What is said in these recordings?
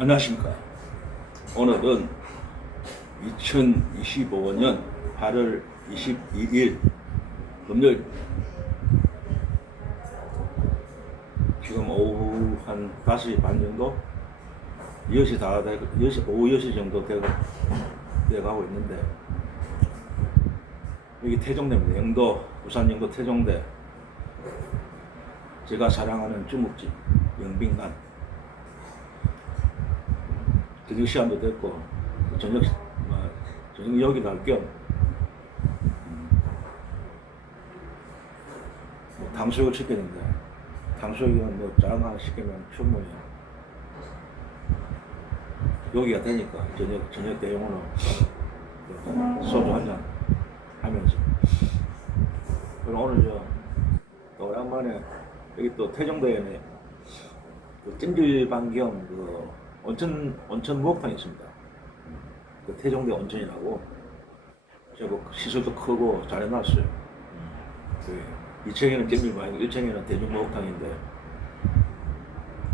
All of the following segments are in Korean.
안녕하십니까. 오늘은 2025년 8월 22일 금요일, 지금 오후 한 5시 반 정도, 10시 다 되고, 오후 10시 정도 돼가고 있는데, 여기 태종대입니다. 영도, 부산 영도 태종대. 제가 사랑하는 중국집 영빈관. 저녁 시간도 됐고, 저녁 요기 날 겸 탕수육을 시켰는데, 탕수육은 뭐 짠 하나 시키면 충분히 요기가 되니까 저녁 대용으로 소주 한잔 하면서. 그럼 오늘 또 오랜만에 여기 또 태종대에 그 찜질방겸 그 온천 목욕탕이 있습니다. 그 태종대 온천이라고. 제가 시설도 크고 잘 해놨어요. 그 2층에는 찜질방이고 1층에는 대중목욕탕인데,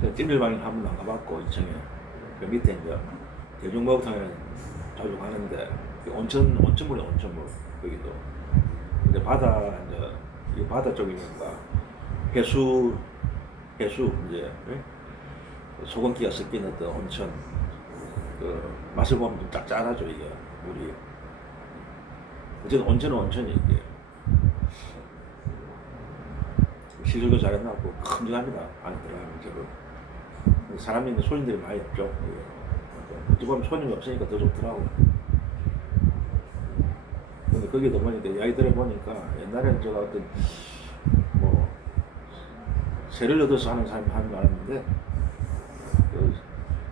제가 찜질방에 한 번도 안 가봤고 2층에 그 밑에 이제 대중목욕탕에는 자주 가는데, 온천물이 온천물. 여기도 이제 이 바다 쪽이니까 해수 이제 소금기가 섞인 어떤 온천, 그 맛을 보면 좀 짭짤하죠 이게 물이. 어쨌든 온천은 온천이 이게 시설도 잘 해놨고 큼직합니다. 안에 들어가면 저거 사람이 있는 손님들이 많이 없죠. 어찌 보면 손님이 없으니까 더 좋더라고. 근데 거기도 보니까 이야기들을 보니까 옛날에는 제가 어떤 뭐 세를 얻어서 하는 사람이 하는 줄 알았는데, 그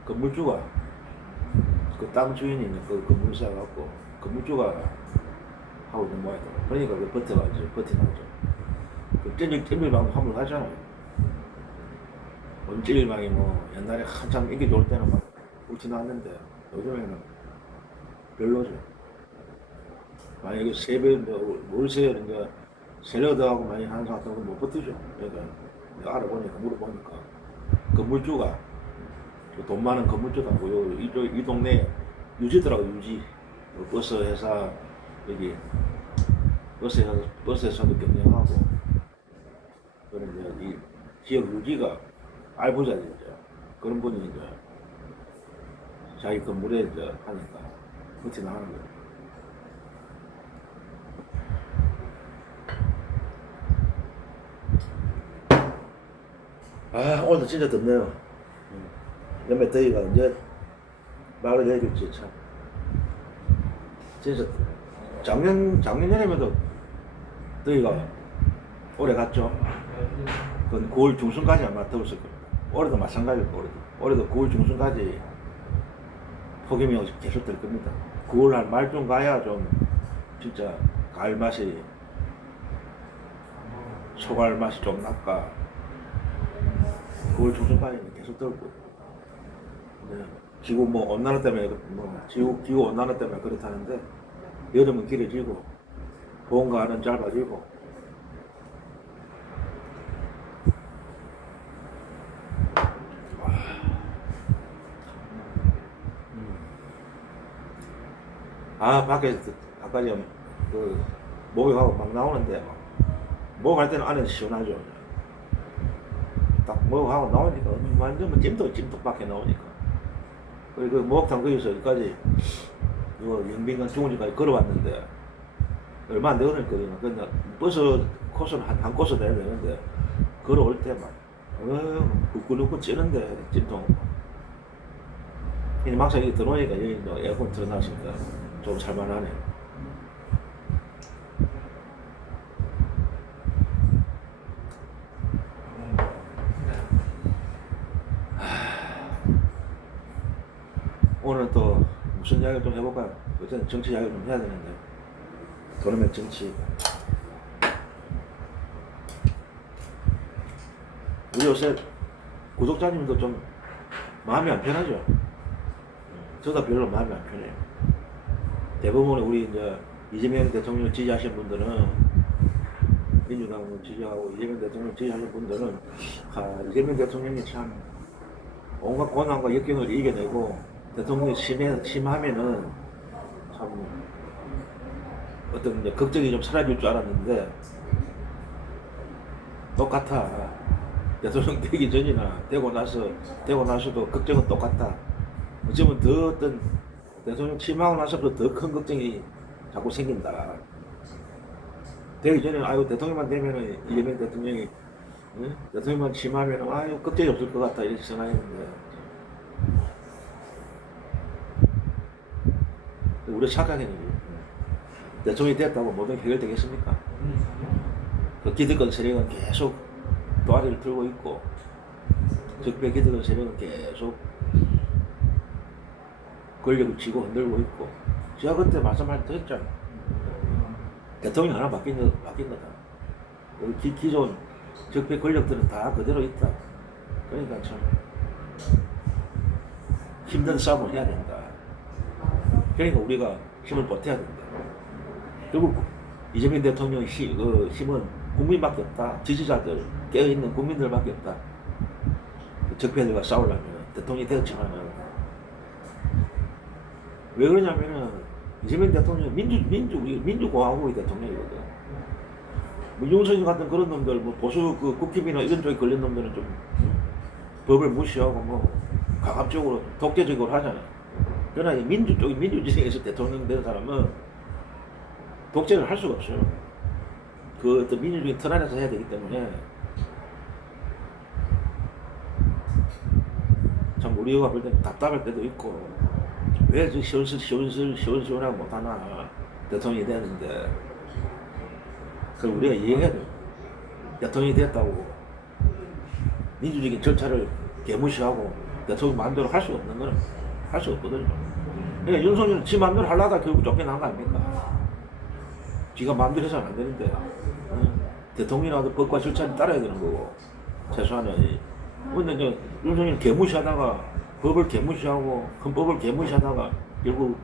건물주가 그 땅 주인이 그 건물 사갖고 건물주가 하고 있는 모양이더라고요. 그러니까 그 버텨나죠. 그 찜질방 한번 가잖아요. 찜질방이 뭐 옛날에 한참 인기 좋을 때는 막 울지 나왔는데, 요즘에는 별로죠. 만약에 물세를 이제 세를 얻어가고 많이 하는 사람 같은 건 못 버티죠. 그러니까 내가 알아보니까, 물어보니까 건물주가 돈 많은 건물주다고 이 동네에 유지더라고. 유지 버스 회사, 여기 버스에서도 경영하고, 그런 이제 이 지역 유지가 알부자죠. 그런 분이 이제 자기 건물에 이제 하니까 버티 나가는 거예요. 오늘도 진짜 덥네요. 연매 더위가 언제 말을 해줄지 참. 진짜 작년에도 더위가 오래 갔죠. 그건 9월 중순까지 아마 더웠을 겁니다. 올해도 마찬가지일 거예요. 올해도 9월 중순까지 폭염이 계속 될 겁니다. 9월 한 말쯤 가야 좀 진짜 가을 맛이, 소가을 맛이 좀 날까. 9월 중순까지는 계속 더울 거예요. 네. 기후 온난화 때문에 기후 온난화 때문에 그렇다는데, 여름은 길어지고 봄 가을은 짧아지고. 밖에 아까 그 목욕하고 막 나오는데, 목욕할 때는 안에서 시원하죠. 딱 목욕하고 나오니까 완전 찜뚝밖에 나오니까. 그리고 그 목욕탕 거기서 여기까지 영빈관 중원지까지 걸어왔는데 얼마 안 되거든요. 그냥 버스 코스는 한 코스 돼야 되는데, 걸어올 때 막 꿀꿀꿀 찌는데 찜통. 근데 막상 여기 들어오니까 여기 에어컨 틀어놨으니까 좀 살만하네. 오늘 또 무슨 이야기를 좀 해볼까요? 어쨌든 정치 이야기를 좀 해야 되는데, 도로면 정치. 우리 요새 구독자님도 좀 마음이 안 편하죠? 저도 별로 마음이 안 편해요. 대부분 우리 이제 이재명 대통령 지지하신 분들은, 민주당을 지지하고 이재명 대통령 지지하신 분들은 이재명 대통령이 참 온갖 고난과 역경을 이겨내고 대통령이 심하면은 참 어떤 이제 걱정이 좀 사라질 줄 알았는데 똑같아. 대통령 되기 전이나 되고 나서도 걱정은 똑같다. 어쩌면 더 어떤 대통령 취임하고 나서부터 더 큰 걱정이 자꾸 생긴다. 되기 전에 아유 대통령만 되면은 이재명 대통령이 응? 대통령만 취임하면은 아유 걱정이 없을 것 같다 이렇게 생각했는데 우리 착각했는데 대통령이 됐다고 모든 게 해결되겠습니까? 그 기득권 세력은 계속 도화리를 들고 있고 적폐 기득권 세력은 계속 권력을 쥐고 흔들고 있고 제가 그때 말씀할 때 했잖아. 대통령 하나 바뀐 거다. 기존 적폐 권력들은 다 그대로 있다. 그러니까 참 힘든 싸움을 해야 된다. 그러니까 우리가 힘을 보태야 된다. 결국 이재명 대통령의 힘은 국민밖에 없다. 지지자들, 깨어있는 국민들밖에 없다. 적폐들과 싸우려면 대통령이 되었지만은 왜 그러냐면은 이재명 대통령이 민주공화국의 대통령이거든. 뭐 윤석열 같은 그런 놈들, 뭐 보수 국힘이나 이런 쪽에 걸린 놈들은 좀 법을 무시하고 뭐 강압적으로 독재적으로 하잖아. 그러나 민주주의에서 대통령 된 사람은 독재를 할 수가 없어요. 그 어떤 민주주의 틀 안에서 해야 되기 때문에 참 우리가 볼 때는 답답할 때도 있고 왜 시원시원하고 못하나 대통령이 되는데 그걸 우리가 이해해야 돼요. 대통령이 됐다고 민주적인 절차를 개무시하고 대통령 마음대로 할 수 없는 거는 할 수 없거든요. 그러니까 윤석열은 지 마음대로 하려다 결국 쫓겨난 거 아닙니까? 지가 마음대로 해서는 안 되는데 대통령이라도 법과 절차를 따라야 되는 거고 최소한은 근데 이제 윤석열 개무시하다가 법을 개무시하고 헌법을 개무시하다가 결국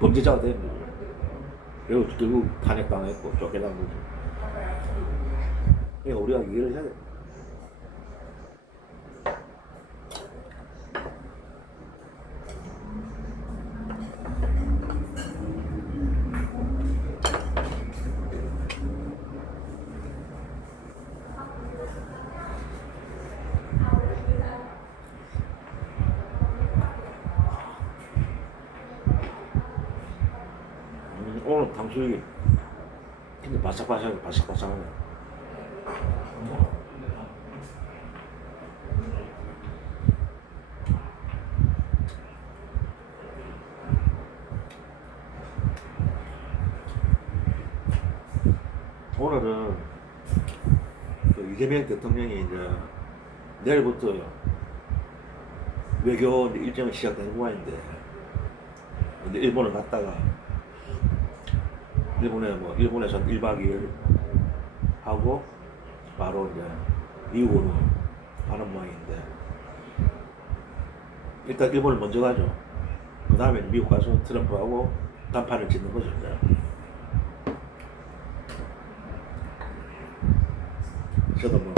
범죄자가 된 거죠. 그리고 결국 탄핵당했고 쫓겨난 거죠. 그러니까 우리가 이해를 해야 돼. 오늘 탕수육이 근데 바삭바삭하네. 오늘은 그 이재명 대통령이 이제 내일부터 외교 일정이 시작되는 모양인데 근데 일본을 갔다가 일본에서 1박 2일 하고 바로 이제 미국으로 가는 모양인데 일단 일본을 먼저 가죠. 그 다음에 미국 가서 트럼프하고 단판을 짓는 거죠. 저도 뭐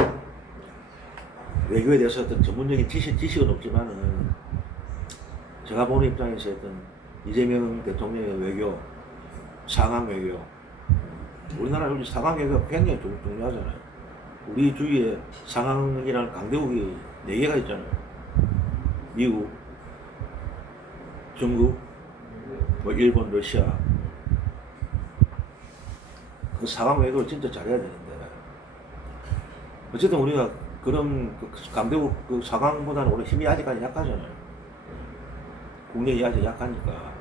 외교에 대해서 어떤 전문적인 지식은 없지만은 제가 보는 입장에서 어떤 이재명 대통령의 외교 상황 외교 우리나라 요즘 상황 외교가 굉장히 중요하잖아요. 우리 주위에 상황이라는 강대국이 4개가 있잖아요. 미국, 중국, 뭐 일본, 러시아. 그 상황 외교를 진짜 잘해야 되는데 어쨌든 우리가 그런 그 강대국 그 상황보다는 우리 힘이 아직까지 약하잖아요. 국력이 아직 약하니까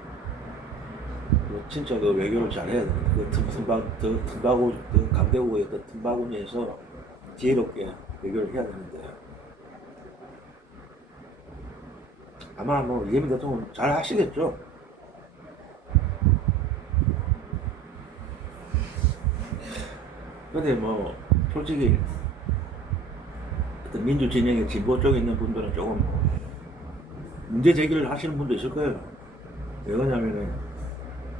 진짜 그 외교를 잘해야 돼. 그 틈바구 그 강대국의 어떤 틈바구니에서 지혜롭게 외교를 해야 되는데 아마 뭐 이재명 대통령 잘 하시겠죠. 근데 뭐 솔직히 어떤 민주 진영의 진보 쪽에 있는 분들은 조금 문제 제기를 하시는 분도 있을 거예요. 왜 그러냐면은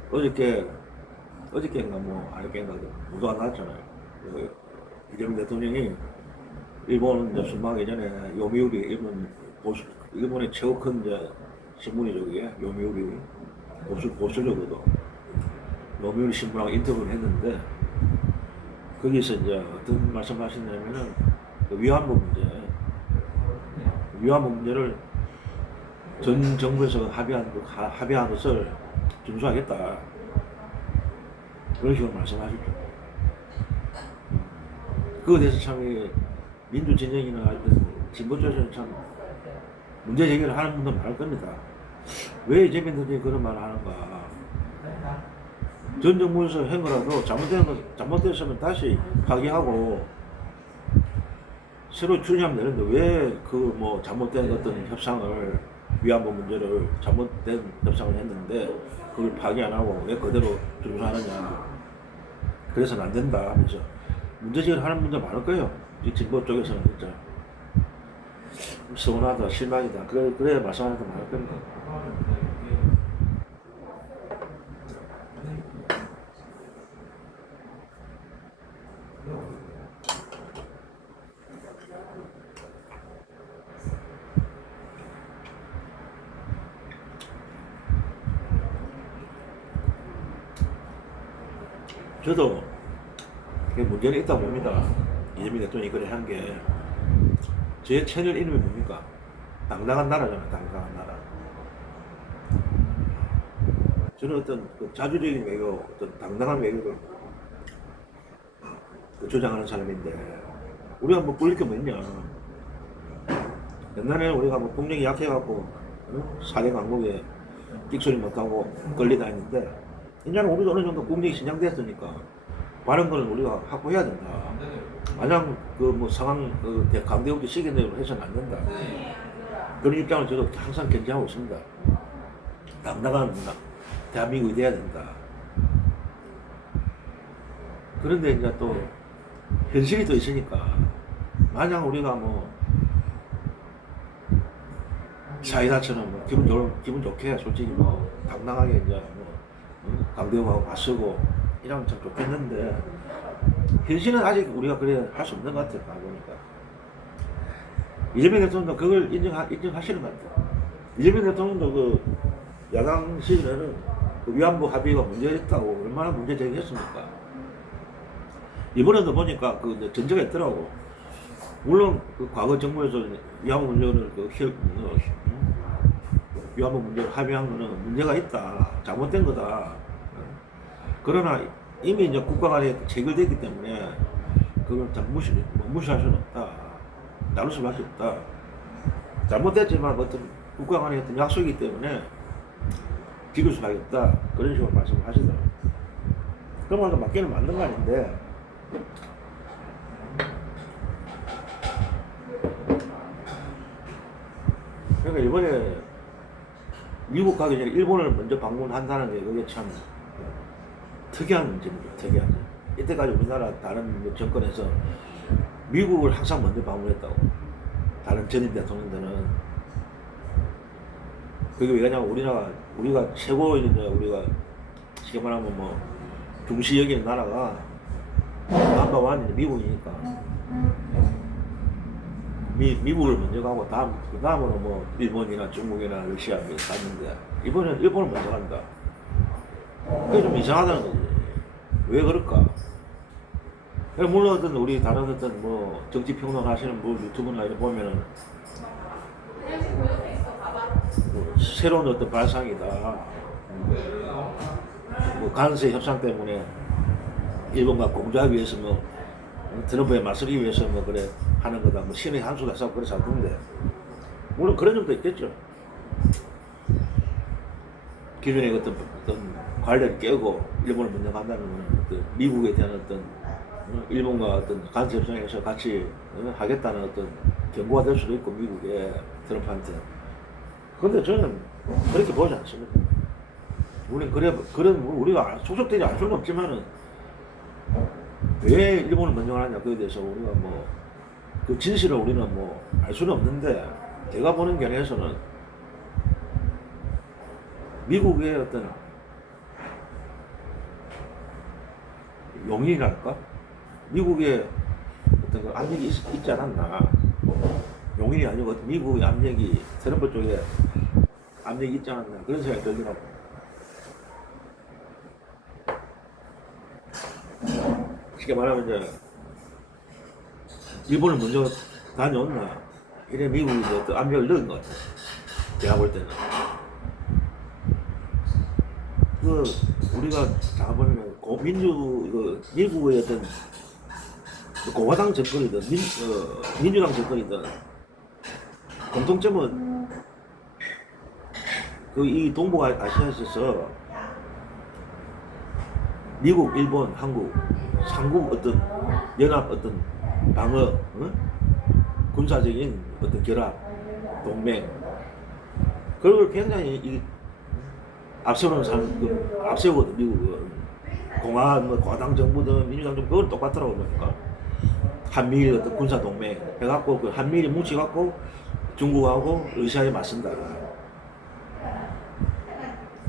어저께인가 뭐 어저께인가 보도가 나왔잖아요. 이재명 대통령이 일본은 이제 순방하기 전에 요미우리 일본의 최고 큰 이제 신문이죠 그게 요미우리 보수적으로도 요미우리 신문하고 인터뷰를 했는데 거기서 이제 어떤 말씀하셨냐면은 그 위안부 문제를 전 정부에서 합의한 것을 준수하겠다 그런 식으로 말씀하셨죠. 그거에 대해서 참 민주진영이나 하여튼 진보 쪽에서는 참 문제 제기를 하는 분도 많을 겁니다. 왜 이재명 대통령이 그런 말을 하는가? 전 정부에서 한 거라도 잘못됐으면 다시 파기하고 새로 추진하면 되는데 왜 그 뭐 잘못된 어떤 협상을 위안부 문제를 잘못된 협상을 했는데 그걸 파기 안 하고 왜 그대로 준수하느냐? 그래서는 안 된다 하면서 문제 제기를 하는 분들 많을 거예요. 이 진보 쪽에서는 진짜 서운하다, 실망이다. 그래 말씀하는 분들 많을 겁니다. 저도 문제는 있다고 봅니다. 이재명 대통령이 그래 한 게 제 채널 이름이 뭡니까? 당당한 나라잖아요. 당당한 나라. 저는 어떤 그 자주적인 외교, 어떤 당당한 외교를 주장하는 사람인데 우리가 뭐 꿀릴 게 뭐냐? 옛날에는 우리가 뭐 국력이 약해갖고 사대 강국에 끽소리 못하고 걸리다녔는데 이제는 우리도 어느 정도 국력이 신장됐으니까 많은 걸 우리가 확보해야 된다. 마냥 그 뭐 상황 강대국의 시기내로 해서는 안 된다. 그런 입장을 저도 항상 견지하고 있습니다. 당당한 대한민국이 돼야 된다. 그런데 이제 또 현실이 또 있으니까 마냥 우리가 뭐 사이다처럼 뭐 기분 좋게 솔직히 뭐 당당하게 이제 뭐 강대국하고 맞서고 이러면 참 좋겠는데 현실은 아직 우리가 그래 할 수 없는 것 같아요. 보니까 이재명 대통령도 그걸 인정하시는 것 같아요. 이재명 대통령도 그 야당 시절에는 그 위안부 합의가 문제였다고 얼마나 문제 제기했습니까? 이번에도 보니까 그 전제가 있더라고. 물론 그 과거 정부에서 위안부 문제를 위안부 문제를 합의한 거는 문제가 있다, 잘못된 거다. 그러나 이미 이제 국가 간에 체결됐기 때문에 그걸 다 무시할 수는 없다. 나눌 수밖에 없다. 잘못됐지만 어떤 국가 간의 어떤 약속이기 때문에 지킬 수밖에 없다. 그런 식으로 말씀을 하시더라고요. 그 말도 맞기는 맞는 거 아닌데 그러니까 이번에 미국 가기 전에 일본을 먼저 방문한다는 게 그게 참 특이한 문제입니다. 특이하죠. 이때까지 우리나라 다른 정권에서 미국을 항상 먼저 방문했다고. 다른 전임 대통령들은. 그게 왜냐면 우리가 최고 우리가 쉽게 말하면 뭐 중시 여기는 나라가 넘버원이 미국이니까. 미국을 먼저 가고 그 다음으로 뭐 일본이나 중국이나 러시아 갔는데 이번엔 일본을 먼저 간다. 그게 좀 이상하다는 거지. 왜 그럴까? 물론 우리 다른 어떤 뭐 정치평론 하시는 뭐 유튜브나 이런 보면은 뭐 새로운 어떤 발상이다. 뭐 관세 협상 때문에 일본과 공조하기 위해서 뭐 트럼프에 맞서기 위해서 뭐 그래 하는 거다. 뭐 신의 한 수다 해서 그래서 하던데 물론 그런 점도 있겠죠. 기존의 어떤 관례를 깨고 일본을 먼저 간다는 건 미국에 대한 어떤 일본과 어떤 관세 협상에서 같이 하겠다는 어떤 경고가 될 수도 있고 미국에 트럼프한테. 그런데 저는 그렇게 보지 않습니다. 물론 그런 우리가 소속되지 않을 수는 없지만은 왜 일본을 먼저 가느냐 그에 대해서 우리가 뭐 그 진실을 우리는 뭐 알 수는 없는데 제가 보는 견해에서는 미국의 어떤 용인이랄까? 미국의 어떤 어떤 그 압력이 있지 않았나. 용인이 아니고 미국의 압력이 트럼프 쪽에 압력이 있지 않았나 그런 생각이 들더라고. 쉽게 말하면 이제 일본을 먼저 다녀왔나 이래 미국이 어떤 압력을 넣은 것 같아. 제가 볼 때는 그 우리가 다음번에 미국의 어떤 공화당 정권이든 민주당 정권이든 공통점은 그 이 동북아시아에서 미국, 일본, 한국, 삼국 어떤 연합 어떤 방어, 군사적인 어떤 결합, 동맹 그걸 굉장히 앞세우거든 미국은. 공화당 정부든 민주당 정부 그건 똑같더라고. 그러니까 한미일 어떤 군사 동맹 해갖고 그 한미일이 뭉쳐갖고 중국하고 러시아에 맞선다.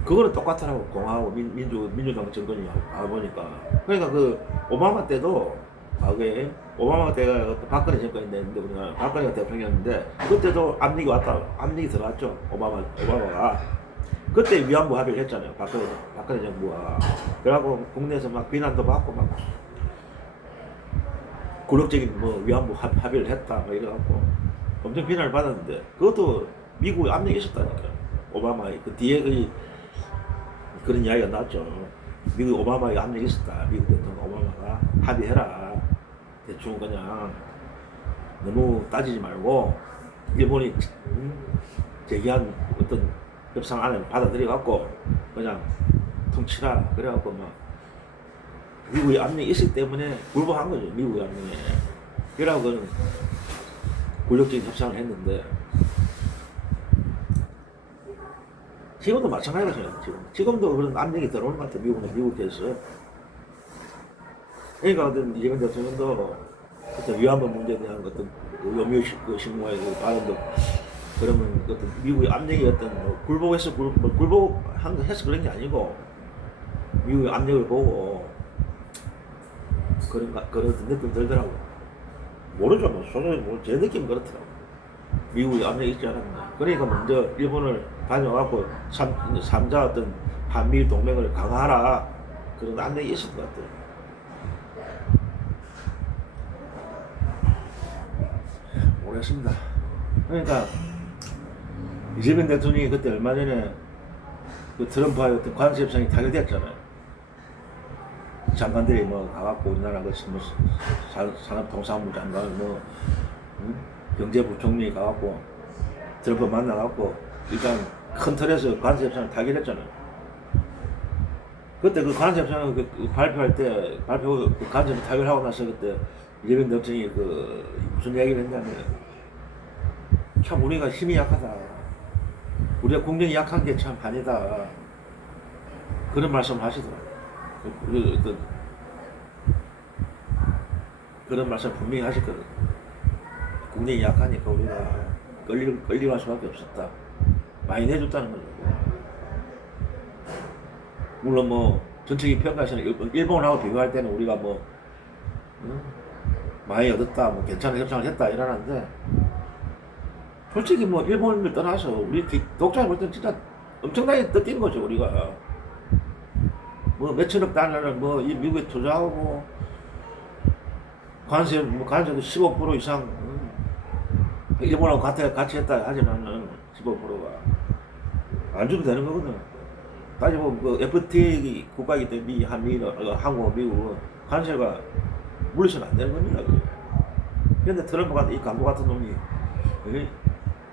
그거는 똑같더라고. 공화하고 민주당 정권이 보니까. 그러니까 그 오바마 때도 과거에 오바마 때가 박근혜 정권인데 우리가 박근혜가 대통령이었는데 그때도 압력이 들어갔죠. 오바마가 그때 위안부 합의를 했잖아요. 박근혜 정부가. 그래갖고 국내에서 막 비난도 받고 막 굴욕적인 뭐 위안부 합의를 했다 막 이래갖고 엄청 비난을 받았는데 그것도 미국의 압력이 있었다니까. 오바마의 그 뒤에 그런 이야기가 나왔죠. 미국 오바마의 압력이 있었다. 미국 대통령 오바마가 합의해라. 대충 그냥 너무 따지지 말고 일본이 제기한 어떤 협상안을 받아들여갖고 그냥 통치라. 그래갖고 막 미국의 압력이 있기 때문에 불복한 거죠. 미국의 압력에. 그래갖고 그는 굴욕적인 협상을 했는데 지금도 마찬가지죠. 지금도 그런 압력이 들어오는 것 같아요. 미국에서. 그러니까 이재명 대통령도 어떤 위안부 문제에 대한 어떤 요미 신문과의 발언도 그러면 어떤 미국의 압력이 어떤 굴복한 거 해서 그런 게 아니고 미국의 압력을 보고 그런 느낌 들더라고. 모르죠. 제 느낌은 그렇더라고. 미국의 압력이 있지 않았나. 그러니까 먼저 일본을 다녀와갖고 3자 어떤 한미일 동맹을 강화하라. 그런 압력이 있을 것 같아요. 모르겠습니다. 그러니까 이재명 대통령이 그때 얼마 전에 그 트럼프와의 어떤 관세 협상이 타결됐잖아요. 장관들이 뭐 가갖고 우리나라 그 산업통상부 장관 경제부총리 가갖고 트럼프 만나갖고 일단 큰 틀에서 관세 협상을 타결했잖아요. 그때 그 관세 협상을 발표할 때 그 관세 협상 타결하고 나서 그때 이재명 대통령이 무슨 이야기를 했냐면 참 우리가 힘이 약하다. 우리가 국력이 약한 게 참 아니다. 그런 말씀 하시더라고요. 그런 말씀 분명히 하셨거든요. 국력이 약하니까 우리가 끌려갈 수밖에 없었다. 많이 내줬다는 거죠. 물론 뭐 전체적인 평가에서는 일본하고 비교할 때는 우리가 많이 얻었다, 괜찮은 협상을 했다 이러는데 솔직히 일본을 떠나서 우리 독자를 볼 때는 진짜 엄청나게 뜯긴 거죠. 우리가 몇천억 달러를 이 미국에 투자하고 관세도 15% 이상 일본하고 같이 했다 하지만은 15%가 안 줘도 되는 거거든. 따지보면 FTA 국가이기 때문에 한국과 미국은 관세가 물리서는 안 되는 겁니다. 그런데 트럼프가 이 간부 같은 놈이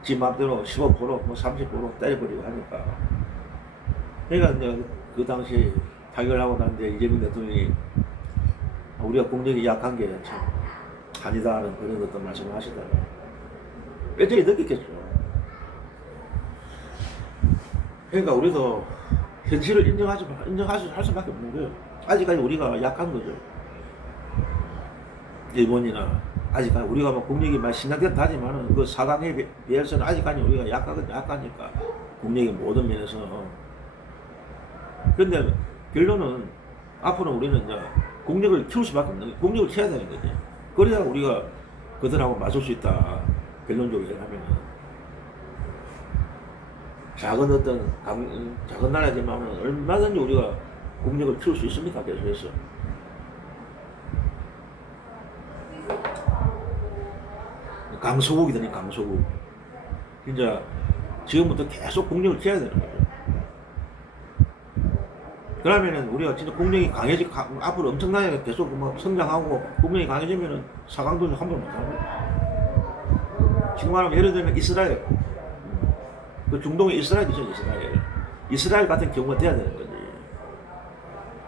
지 맘대로 15% 30% 때려버리고 하니까. 그러니까 이제 그 당시에 타결하고 난 이제 이재명 대통령이 우리가 국력이 약한 게 참 아니다라는 그런 어떤 말씀을 하시더라고요. 뼈저리 느꼈겠죠. 그러니까 우리도 현실을 인정할 수밖에 없는 거예요. 아직까지 우리가 약한 거죠. 일본이나 아직까지 우리가 국력이 많이 신장됐다 하지만은 그 4강에 비해서는 아직까지 우리가 약하니까 국력의 모든 면에서. 그런데 결론은 앞으로 우리는 이제 국력을 키울 수밖에 없는 거예요. 국력을 키워야 되는 거지. 그래야 우리가 그들하고 맞설 수 있다. 결론적으로 얘기하면은. 작은 작은 나라지만 얼마든지 우리가 국력을 키울 수 있습니다. 계속해서. 강소국이더니 강소국. 진짜 지금부터 계속 국력을 키워야 되는 거죠. 그러면은 우리가 진짜 국력이 앞으로 엄청나게 계속 뭐 성장하고 국력이 강해지면은 사강도는 함부로 못하는 거예요. 지금 말하면 예를 들면 이스라엘. 그 중동의 이스라엘이죠, 이스라엘. 이스라엘 같은 경우가 돼야 되는 거지.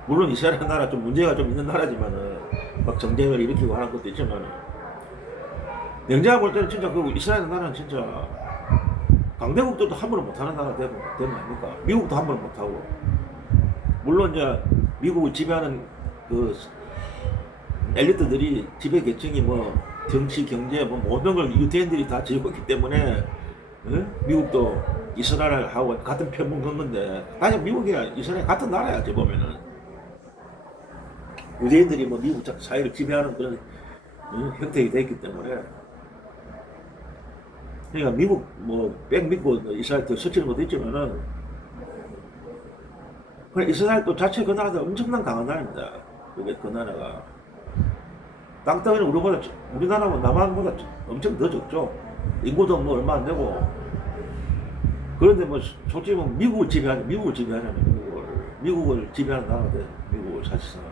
물론 이스라엘 나라 좀 문제가 좀 있는 나라지만은 막 정쟁을 일으키고 하는 것도 있지만은 냉정하게 볼 때는 진짜 그 이스라엘 나라는 진짜 강대국들도 함부로 못하는 나라 되면 아닙니까? 미국도 함부로 못하고. 물론 이제 미국을 지배하는 그 엘리트들이 지배 계층이 뭐 정치, 경제 뭐 모든 걸 유태인들이 다 지고 있기 때문에 미국도 이스라엘하고 같은 편분 건 건데 사실 미국이랑 이스라엘 같은 나라야 어찌 보면은 유대인들이 뭐 미국 사회를 지배하는 그런 형태가 되었기 때문에 그러니까 미국 뭐 백 믿고 이스라엘 더 서치는 것도 있지만은 이스라엘 또 자체 그 나라도 엄청난 강한 나라입니다. 그게 그 나라가 땅덩이는 우리나라보다 남한보다 엄청 더 적죠. 인구도 뭐 얼마 안 되고. 그런데 뭐 솔직히 뭐 미국을 지배하잖아요. 미국을 지배하는 나라가 돼. 미국을 사실상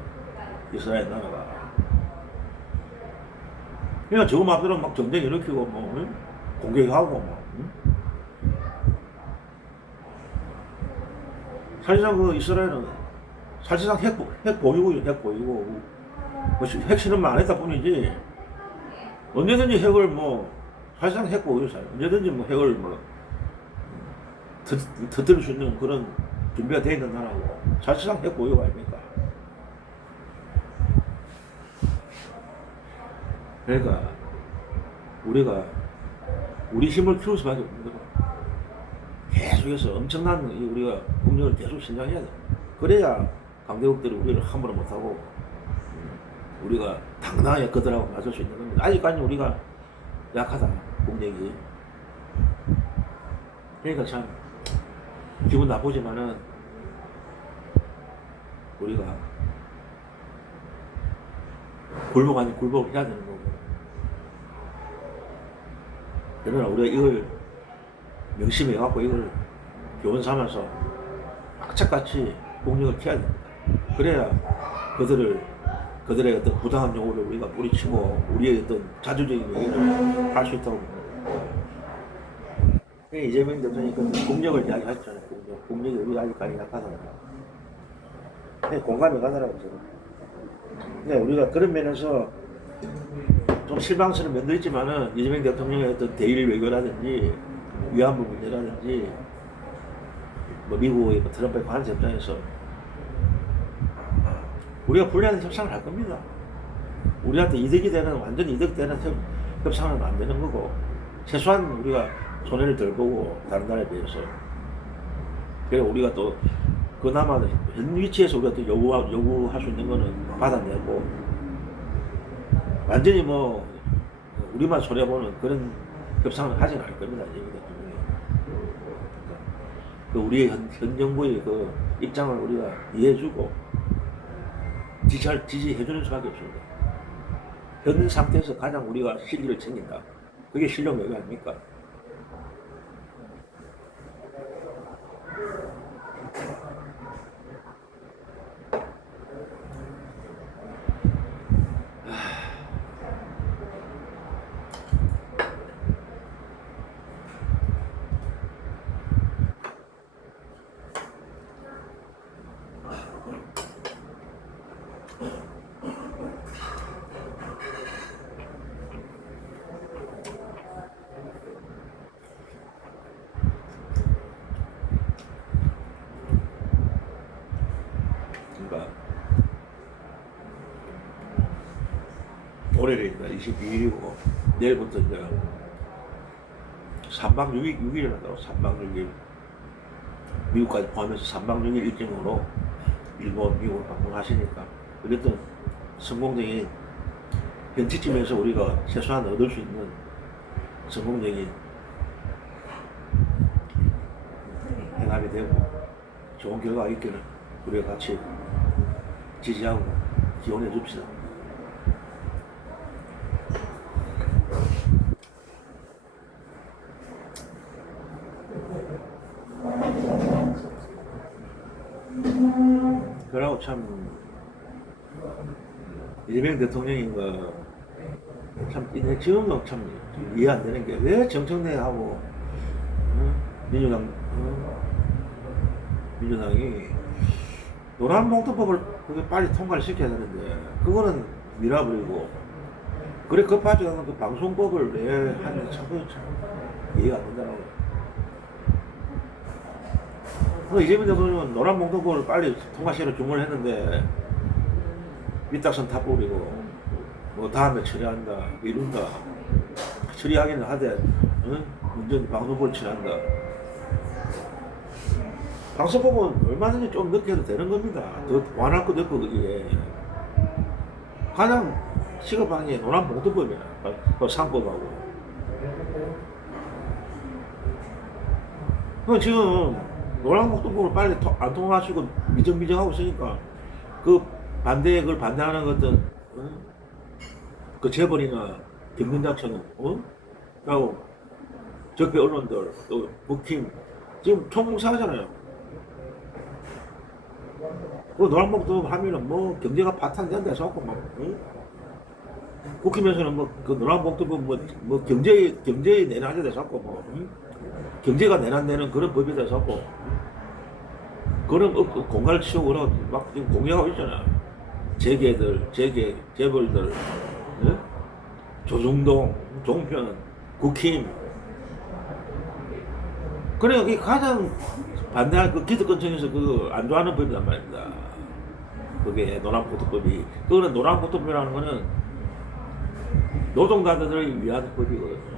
이스라엘 나라가. 그러니까 저거 마음대로 막 전쟁 일으키고 뭐 공격하고 뭐. 사실상 그 이스라엘은 사실상 핵 보유고요. 핵 보유고 뭐 핵실험만 안 했다 뿐이지 언제든지 핵을 뭐 사실상 핵 보유요. 언제든지 뭐 핵을 뭐 터뜨릴 수 있는 그런 준비가 되어 있는 나라고 사실상 핵 보유가 아닙니까? 그러니까 우리가 우리 힘을 키울 수밖에 없는 거죠. 계속해서 엄청난 우리가 국력을 계속 신장해야 돼. 그래야 강대국들이 우리를 함부로 못하고 우리가 당당하게 그들하고 맞설 수 있는 겁니다. 아직까지 우리가 약하다, 국력이. 그러니까 참 기분 나쁘지만은 우리가 굴복 아닌 굴복을 해야 되는 거고. 그러나 우리가 이걸 명심해 갖고 이걸 교훈 삼아서 악착같이 국력을 키워야 됩니다. 그래야 그들의 어떤 부당한 요구를 우리가 뿌리치고 우리의 어떤 자주적인 얘기를 할 수 있다고 봅니다. 이재명 대통령이 국력을 이야기하셨잖아요. 국력이 우리 아직까지 약하다고. 공감이 가더라고요. 근데 우리가 그런 면에서 좀 실망스러운 면도 있지만은 이재명 대통령의 어떤 대일 외교라든지 위안부 문제라든지 뭐 미국의 트럼프의 관세 협상에서 우리가 불리한 협상을 할 겁니다. 우리한테 이득이 되는 완전 이득되는 협상은 안 되는 거고 최소한 우리가 손해를 덜 보고 다른 나라에 비해서 그래서 우리가 또 그나마 현 위치에서 우리가 또 요구할 수 있는 거는 받아내고 완전히 뭐 우리만 손해보는 그런 협상을 하진 않을 겁니다. 그 우리의 현 정부의 그 입장을 우리가 이해해주고 지지해주는 수밖에 없습니다. 현 상태에서 가장 우리가 실리를 챙긴다. 그게 실력 외교 아닙니까? 그러니까 올해는 22일이고 내일부터 이제 3박 6일을 한다고. 3박 6일 미국까지 포함해서 3박 6일 일정으로 일본, 미국을 방문하시니까 어쨌든 성공적인 현지쯤에서 우리가 최소한 얻을 수 있는 성공적인 해답이 되고 좋은 결과가 있기를 우리가 같이 지지하고 기원해 줍시다. 그러고 참 이재명 대통령이 참 지금도 참 이해 안 되는 게 왜 정청래하고 민주당이 노란봉투법을 그게 빨리 통과를 시켜야 되는데 그거는 밀어버리고 그래 급하지도 그 방송법을 왜 하는지 참 이해가 안 된다고. 이재명 대통령은 노란봉투법을 빨리 통과시키려 주문을 했는데 밑딱선 타버리고 뭐 다음에 처리한다 이룬다 처리하기는 하되 문제는 방송법을 처리한다. 방송법은 얼마든지 좀 늦게 해도 되는 겁니다. 더 완화할 것도 없고 그게 가장 시급한 게 노란봉투법이야. 그 상법하고 지금 노란봉투법을 빨리 안 통과하시고 미정미정하고 있으니까 그 그걸 반대하는 것들 그 재벌이나 김근장처럼 그리고 적폐 언론들 또 국힘 지금 총무사하잖아요. 그 노란봉투법 하면은 뭐 경제가 파탄된다 해서 막 국힘에서는 뭐 그 노란봉투법 뭐 경제에 내란하자 해서 경제가 내란되는 그런 법이 돼서 그런 공간을 치우고 막 지금 공개하고 있잖아. 재벌들, 조중동, 종편, 국힘. 그래, 그게 가장 반대할 그 기득권층에서 안 좋아하는 법이란 말입니다. 그게 노란봉투법이. 그거는 노란봉투법이라는 거는 노동자들을 위한 법이거든요.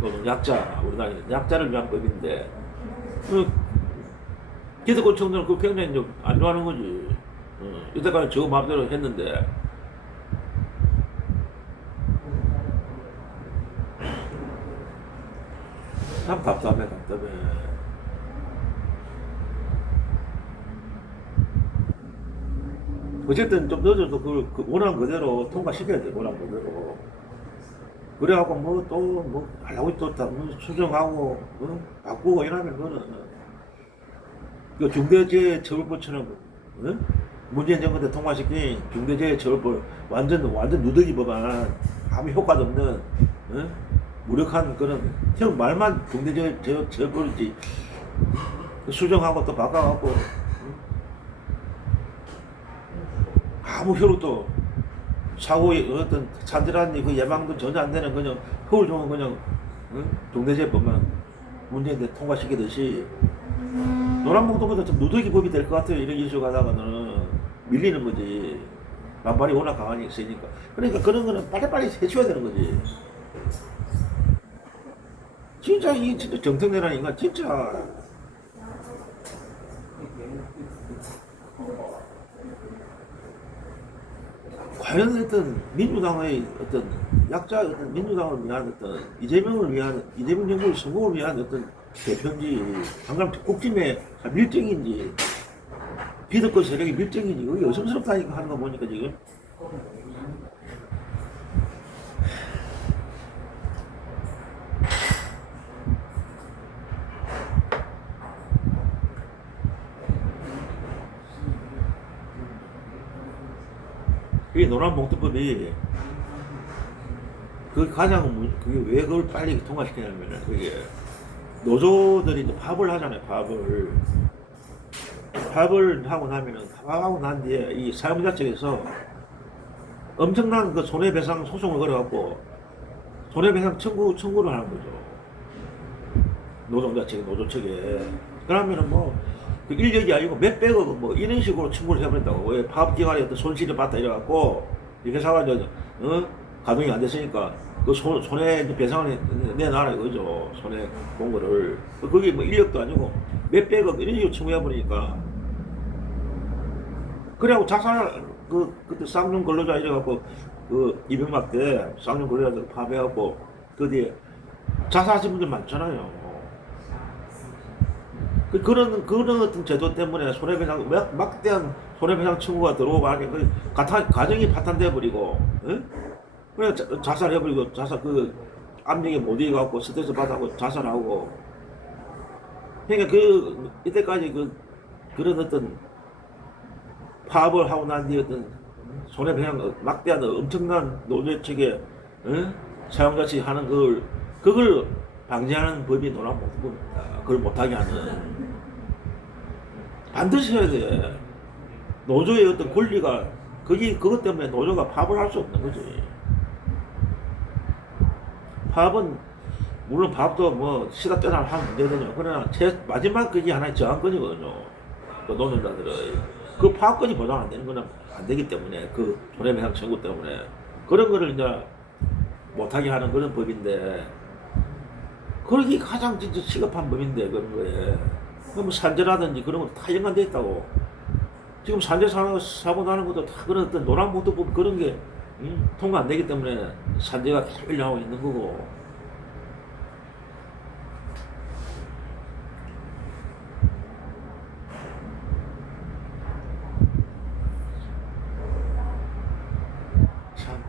노동약자, 우리나라에 약자를 위한 법인데, 기득권층들은 그 굉장히 안 좋아하는 거지. 이때까지 저 마음대로 했는데 참 답답해. 어쨌든 좀 늦어도 그 원한 그대로 통과시켜야 돼. 원한 그대로. 그래갖고 뭐 하려고 또 수정하고 바꾸고 이러면 그거는 그 중대재해처벌법처럼 문재인 정부 때 통과시킨 중대재해처벌법 완전 누더기 법안 아무 효과도 없는 무력한 그런 말만 중대재해처벌이지 수정하고 또 바꿔갖고 아무 효력도 사고의 어떤 산들한 그 예방도 전혀 안 되는 그냥 효율 좋은 그냥 중대재해법만 문재인 때 통과시키듯이 노란봉투법도 좀 누더기 법이 될 것 같아요. 이런 이슈 가다가는 밀리는 거지. 반발이 워낙 강하니 있으니까. 그러니까 그런 거는 빨리빨리 해줘야 되는 거지. 진짜 진짜 정청래라는 인간 진짜 과연 어떤 민주당의 어떤 약자 어떤 민주당을 위한 어떤 이재명 정부의 성공을 위한 어떤 대표인지 방금 국힘의 밀정인지 기득권 세력의 밀정인지 그게 의심스럽다니까 하는 거 보니까 지금 그게 노란봉투법이 그 가장 그게 왜 그걸 빨리 통과시키냐면은 그게 노조들이 이제 파업을 하잖아요. 파업을 하고 나면은 파업하고 난 뒤에 이 사용자 측에서 엄청난 그 손해배상 소송을 걸어갖고 손해배상 청구를 하는 거죠. 노동자 측에 노조 측에 그러면은 그 인력이 아니고 몇백억 이런 식으로 청구를 해버린다고. 왜 파업 기간에 어떤 손실을 봤다 이래갖고 이렇게 사가지고 가동이 안 됐으니까 그 손해 배상을 내놔라 이거죠. 손해 본 거를. 그게 인력도 아니고 몇백억 이런 식으로 청구해버리니까 그래갖고 작살 그때 쌍용 근로자 이래갖고 그 이명박 때 쌍용 걸려가지고 파괴하고 그 뒤에 자살하신 분들 많잖아요. 그런 어떤 제도 때문에 손해배상 막대한 손해배상 청구가 들어오고 하니 그 가정이 파탄돼 버리고, 그래 자살해버리고 자살 그 압력에 못 이겨갖고 스트레스 받아고 자살하고. 그러니까 그 이때까지 그런 어떤 파업을 하고 난 뒤에 어떤 손해배상 막대한 엄청난 노조 측에 사용자 측이 하는 그걸 방지하는 법이 논란법입니다. 그걸 못하게 하는. 반드시 해야 돼. 노조의 어떤 권리가 그것 때문에 노조가 파업을 할 수 없는 거지. 파업은 물론 파업도 뭐 시다 때나 하면 문제거든요. 그러나 마지막 그게 하나의 저항권이거든요. 그 노동자들의 그 파업권이 보장 안 되는 거는 안 되기 때문에 그 손해배상 청구 때문에 그런 거를 이제 못하게 하는 그런 법인데, 그러기 가장 진짜 시급한 법인데 그런 거에 뭐 산재라든지 그런 거 다 연관돼 있다고. 지금 산재 사고 나는 것도 다 그런 어떤 노란봉투법 그런 게 통과 안 되기 때문에 산재가 계속 일어나고 있는 거고. 참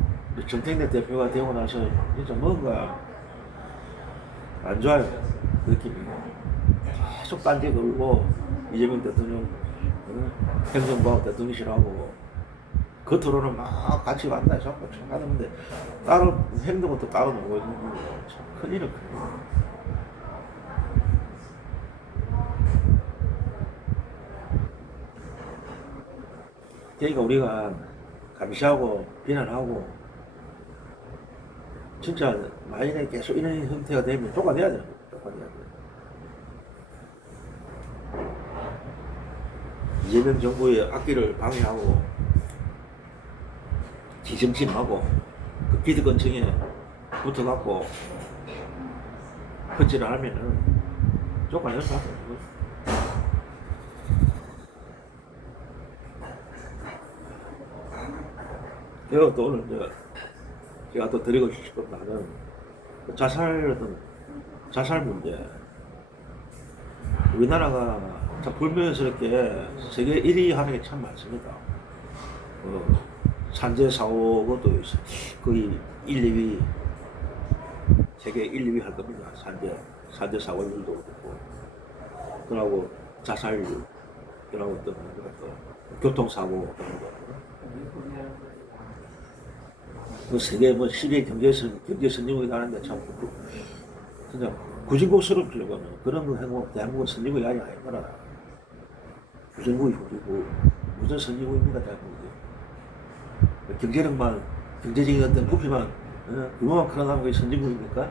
정택래 대표가 되고 나서 진짜 뭔가 안 좋아요. 느낌이. 계속 딴지 걸고 이재명 대통령 행정부하고 대통령실하고 겉으로는 막 같이 간다 자꾸 하는데 따로 행동은 또 따로 놀고 있는 거고. 참 큰일은 큰일. 그러니까 우리가 감시하고 비난하고 진짜 만약에 계속 이런 형태가 되면 쫓아내야 돼요. 쫓아내야 돼요. 이재명 정부의 악기를 방해하고 지정침하고 그 기득권층에 붙어갖고 헛질을 하면은 쫓아내는 수밖에 없는 거죠. 그리고 또 오늘 제가 또 드리고 싶은 말은 자살 문제. 우리나라가 참 불명예스럽게 세계 1위 하는 게 참 많습니다. 산재 사고도 거의 1, 2위, 세계 1, 2위 할 겁니다. 산재 사고율도 그렇고, 그러고 자살률, 그러고 또 교통사고 그런 거. 그 세계 뭐 10위 경제 선진국이 가는데 참 진짜 구진국스럽죠. 그런 거 행복 대한민국 선진국이 아니 아니구나. 구진국이 무슨 선진국입니까 대한민국이. 경제력만 경제적인 어떤 부피만 규모만 크나다면 그게 선진국입니까?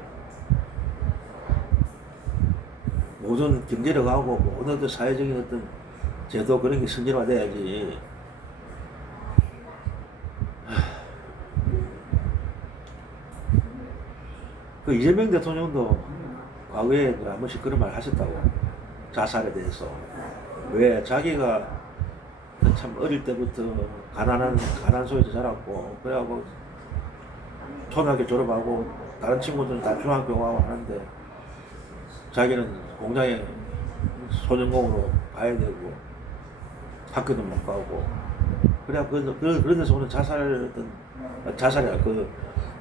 모든 경제력하고 모든 어떤 사회적인 어떤 제도 그런 게 선진화돼야지. 그 이재명 대통령도 과거에 한 번씩 그런 말 하셨다고. 자살에 대해서. 왜 자기가 참 어릴 때부터 가난 속에서 자랐고, 그래갖고 초등학교 졸업하고 다른 친구들은 다 중학교 가고 하는데 자기는 공장에 소년공으로 가야 되고 학교도 못 가고, 그래갖고 그런 데서 오는 자살이야 그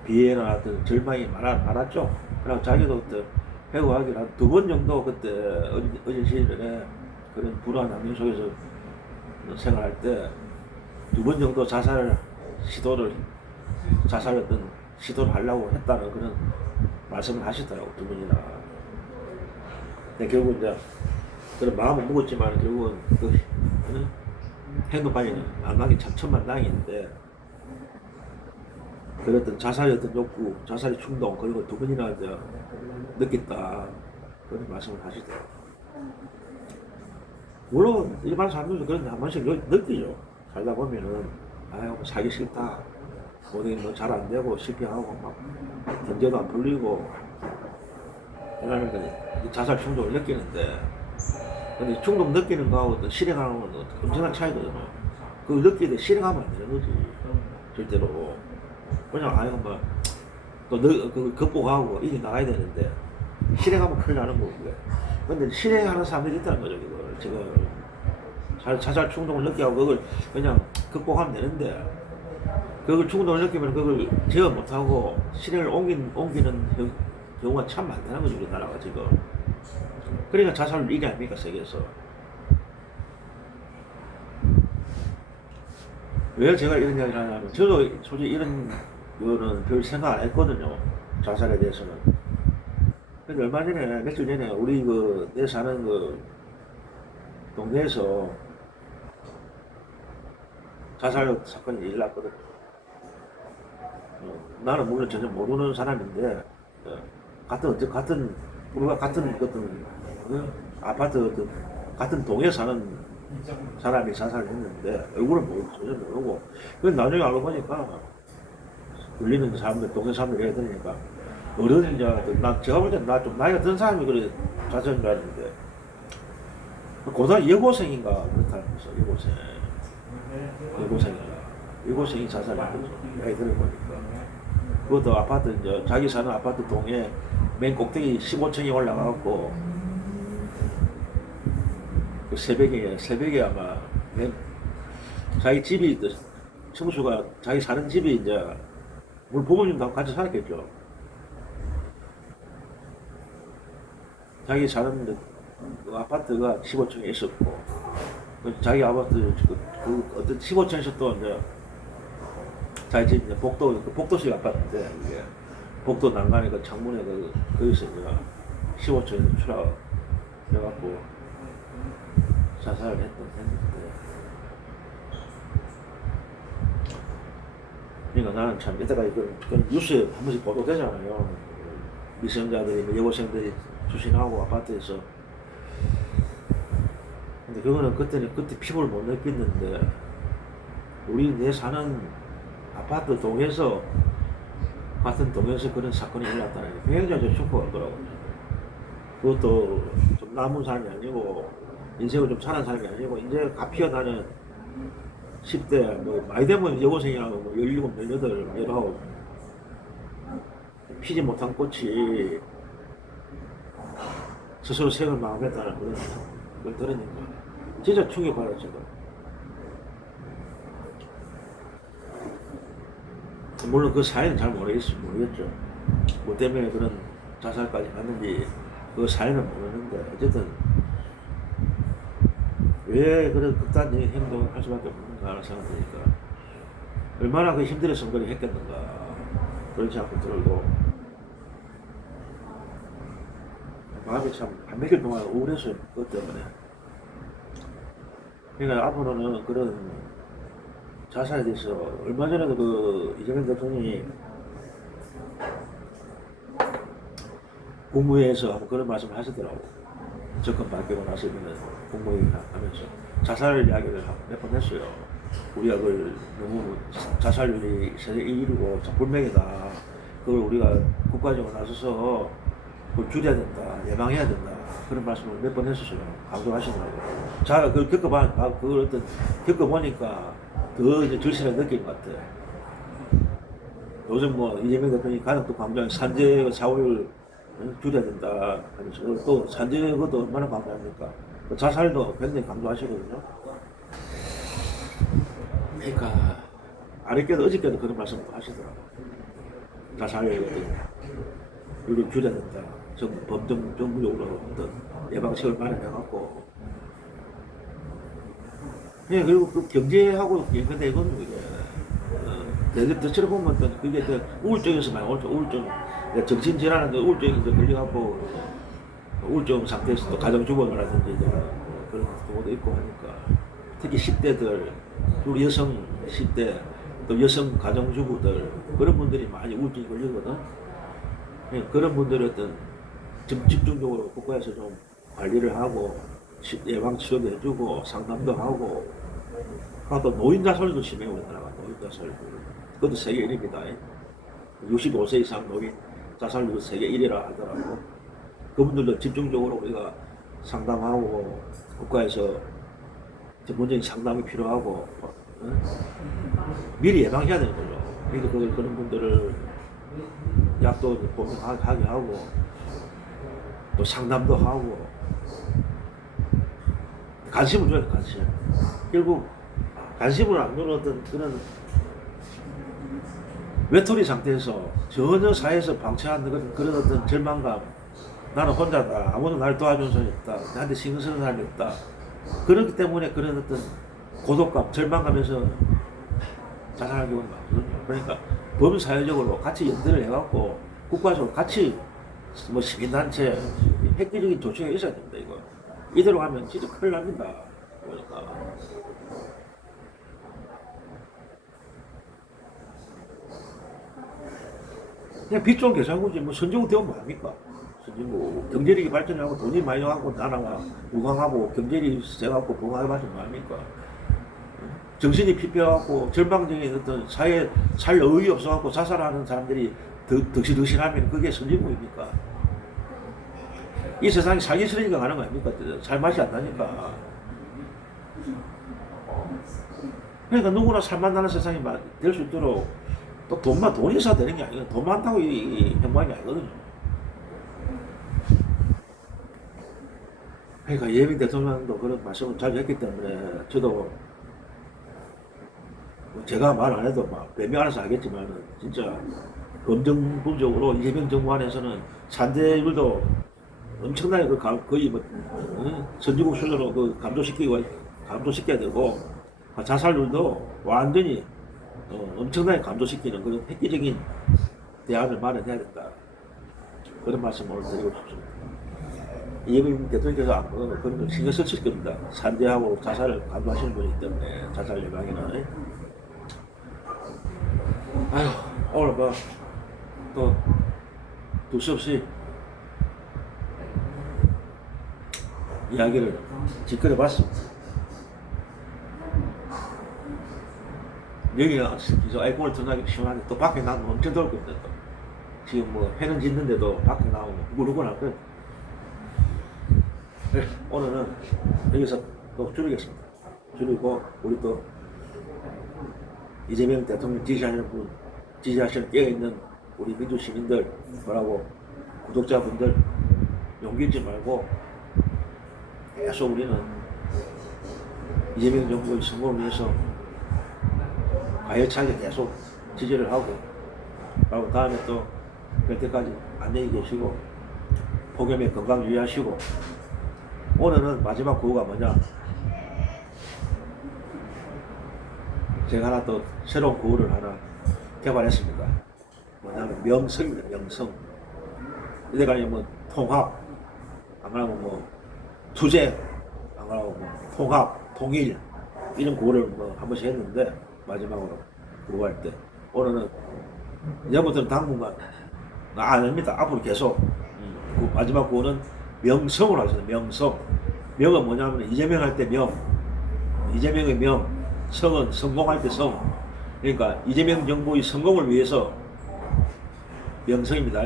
비애나 어떤 절망이 많았죠. 그리고 자기도 그때 해고하기로 한 2번 정도 그때 어린 시절에 그런 불안한 환경 속에서 생활할 때 2번 정도 자살을 하려고 했다는 그런 말씀을 하시더라고, 2번이나. 근데 결국 이제 그런 마음은 무겁지만 결국은 그 행동방향이 안 가기 참 천만다행인데, 그랬던 자살의 어떤 욕구, 자살의 충동, 그리고 2번이나 느꼈다. 그런 말씀을 하시더라고요. 물론 일반 사람들도 그런데 한 번씩 느끼죠. 살다 보면은 아유 살기 싫다, 모든 게 잘 안 되고 실패하고 막 경제도 안 풀리고 이러니까 자살 충동을 느끼는데, 근데 충동 느끼는 거하고 또 실행하는 건 엄청난 차이거든요. 그걸 느끼되 실행하면 안 되는 거지 절대로. 그냥 아이고 뭐또 그걸 극복하고 이겨 나가야 되는데 실행하면 큰일 나는 거고. 근데 실행하는 사람들이 있다는 거죠. 이걸 지금 자살 충동을 느끼고 그걸 그냥 극복하면 되는데 그걸 충동을 느끼면 그걸 제어 못하고 실행을 옮기는 경우가 참 많다는 거죠. 우리나라가 지금. 그러니까 자살을 이게 아닙니까 세계에서. 왜 제가 이런 이야기를 하냐면 저도 솔직히 이런 거는 별 생각 안 했거든요. 자살에 대해서는. 근데 얼마 전에 며칠 전에 우리 내 사는 동네에서 자살 사건이 일어났거든. 나는 물론 전혀 모르는 사람인데 우리가 같은 아파트 같은 동에 사는 사람이 자살을 했는데 얼굴은 전혀 모르고 그건 나중에 알고 보니까 울리는 사람들 동네 사람들 얘기 들으니까 어른이냐 제가 볼 때는 좀 나이가 든 사람이 그래 자살인 줄 알았는데 고등학교 여고생인가 그렇다면서 여고생이 자살한 거죠. 얘기 들어보니까 그것도 아파트 이제 자기 사는 아파트 동에 맨 꼭대기 15층에 올라가고 그 새벽에 아마 자기 집이 청수가 자기 사는 집이 이제 우리 부모님도 같이 살았겠죠. 자기 사는 그 아파트가 15층에 있었고 자기 아파트 어떤 15층에서 또 이제 자기 집 이제 복도식 아파트인데 이게 복도 난간에 그 창문에 거기서 이제 15층에서 추락해갖고 자살을 했는데 그러니까 나는 참 이때까지 그런 뉴스에 한 번씩 보도되잖아요. 미성자들이 여고생들이 투신하고 아파트에서 근데 그거는 그때 피부를 못 느꼈는데 내 사는 아파트 동에서 같은 동에서 그런 사건이 일어났다는 게 굉장히 쇼크가 더라고요. 그것도 좀 남은 사람이 아니고 인생을 좀 사는 사람이 아니고 이제 갓 피어나는 10대 많이 되면 여고생이라고 17, 18, 19 피지 못한 꽃이 스스로 생을 마감했다는 걸 들으니까 진짜 충격받았죠. 물론 그 사연은 잘 모르겠죠. 뭐 때문에 그런 자살까지 갔는지 그 사연은 모르는데 어쨌든 왜 그런 극단적인 행동을 할 수밖에 없는가 하는 생각드니까 얼마나 그 힘들었으면 그렇게 했겠는가 그렇지 않고 들고 마음이 참 한 몇 개 동안 우울했어요. 그것 때문에. 그러니까 앞으로는 그런 자살에 대해서 얼마 전에도 이재명 대통령이 국무회에서 그런 말씀을 하시더라고. 정권 바뀌고 나서는 국무회의 하면서 자살 이야기를 몇 번 했어요. 우리가 그걸 너무 자살률이 세계 1위고 불명이다. 그걸 우리가 국가적으로 나서서 그걸 줄여야 된다. 예방해야 된다. 그런 말씀을 몇 번 했었어요. 강조하시더라고요. 자, 그걸 겪어보니까 더 이제 절실하게 느낀 것 같아요. 요즘 이재명 대통령이 가장 또 강조한 산재 사고율 줄여야 된다 하면서 또 산재 그것도 얼마나 강조합니까? 자살도 굉장히 강조하시거든요. 그러니까 아랫게도 어저께도 그런 말씀도 하시더라고요. 자살률을 줄여야 된다. 정부적으로 어떤 예방책을 마련해갖고 그리고 그 경제하고 연관되거든요. 이게 대체로 보면 그게 우울증에서 많이 오죠. 우울증, 정신질환인데 우울증에 걸려갖고 우울증 상태에서 또 가정주부라든지 그런 경우도 있고 하니까 특히 10대들, 우리 여성 10대 또 여성 가정주부들 그런 분들이 많이 우울증이 걸리거든. 그런 분들이 어떤 집중적으로 국가에서 좀 관리를 하고 예방치료도 해주고 상담도 하고 또 노인자살도 심해요. 우리나라가 노인자살 그것도 세계 1위입니다. 65세 이상 노인 자살률 세계 1위라 하더라고. 그분들도 집중적으로 우리가 상담하고 국가에서 전문적인 상담이 필요하고 미리 예방해야 되는 거죠. 그러니까 그런 분들을 약도 보험하게 하고 또 상담도 하고 관심을 줘야 돼, 관심. 결국 관심을 안 주는 어떤 그런 외톨이 상태에서 전혀 사회에서 방치한 그런 어떤 절망감, 나는 혼자다, 아무도 날 도와주는 사람이 없다, 나한테 신경 쓰는 사람이 없다, 그렇기 때문에 그런 어떤 고독감, 절망감에서 자살하는 경우가 많거든요. 그러니까 범사회적으로 같이 연대를 해갖고 국가적으로 같이 뭐 시민단체 획기적인 조치가 있어야 됩니다. 이거 이대로 하면 진짜 큰일 납니다. 그러니까 그냥 빚 좀 계산구지 뭐 선진국 되면 뭐합니까? 선진국 경제력이 발전하고 돈이 많이 나고 나라가 우강하고 경제력이 세갖고 부강하게 맞으면 뭐합니까? 정신이 피폐하고 절망적인 어떤 사회에 살 의욕이 없어갖고 자살하는 사람들이 덕실덕실하면 그게 선진국입니까? 이 세상이 살기 싫으니까 가는 거 아닙니까? 살 맛이 안 나니까. 그러니까 누구나 살만 나는 세상이 될 수 있도록 또 돈이 있어야 되는 게 아니고 돈 많다고 이 행복한 게 아니거든요. 그러니까 이재명 대통령도 그런 말씀을 자주 했기 때문에 저도 제가 말 안 해도 막 배명 안에서 알겠지만 진짜 검정부적으로 이재명 정부 안에서는 산재율도 엄청나게 거의 뭐 선진국 수준으로 감소시켜야 되고 자살률도 완전히 엄청나게 감소시키는 그런 획기적인 대안을 마련해야 된다. 그런 말씀을 오늘 드리고 싶습니다. 이재명 대통령께서 그런 걸 신경 쓰실 겁니다. 산재하고 자살을 감소하시는 분이기 때문에 자살 예방에는. 아휴, 오늘 뭐 또 두 수 없이 이야기를 짓거려 봤습니다. 여기가 에어컨을 틀어나기 시원하게 또 밖에 나가면 엄청 더울 겁니다. 또. 지금 뭐 해는 짓는데도 밖에 나오면 후끈후끈할 거예요. 네, 오늘은 여기서 또 줄이겠습니다. 줄이고 우리 또 이재명 대통령 지지하시는 깨어있는 우리 민주 시민들 뭐라고 구독자분들 용기 잃지 말고 계속 우리는 이재명 정부의 성공을 위해서 가열차게 계속 지지를 하고 그리고 다음에 또 뵐 때까지 안녕히 계시고 폭염에 건강 유의하시고 오늘은 마지막 구호가 뭐냐, 제가 하나 또 새로운 구호를 하나 개발했습니다. 뭐냐면 명성입니다. 명성. 이래가지고 뭐 통합, 안 그러면 뭐 투쟁, 안 그러면 뭐 통합, 통일 이런 구호를 뭐 한 번씩 했는데 마지막으로 구호할 때 오늘은 이제부터는 당분간 안 합니다. 앞으로 계속 그 마지막 구호는 명성으로 하겠습니다. 명성. 명은 뭐냐면 이재명 할 때 명, 이재명의 명, 성은 성공할 때 성. 그러니까 이재명 정부의 성공을 위해서 명성입니다.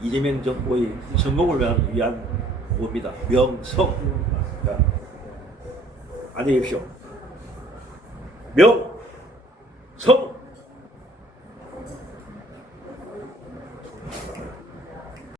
이재명 정부의 성공을 위한 구호입니다. 명성. 자, 안녕히 계십시오. 명성.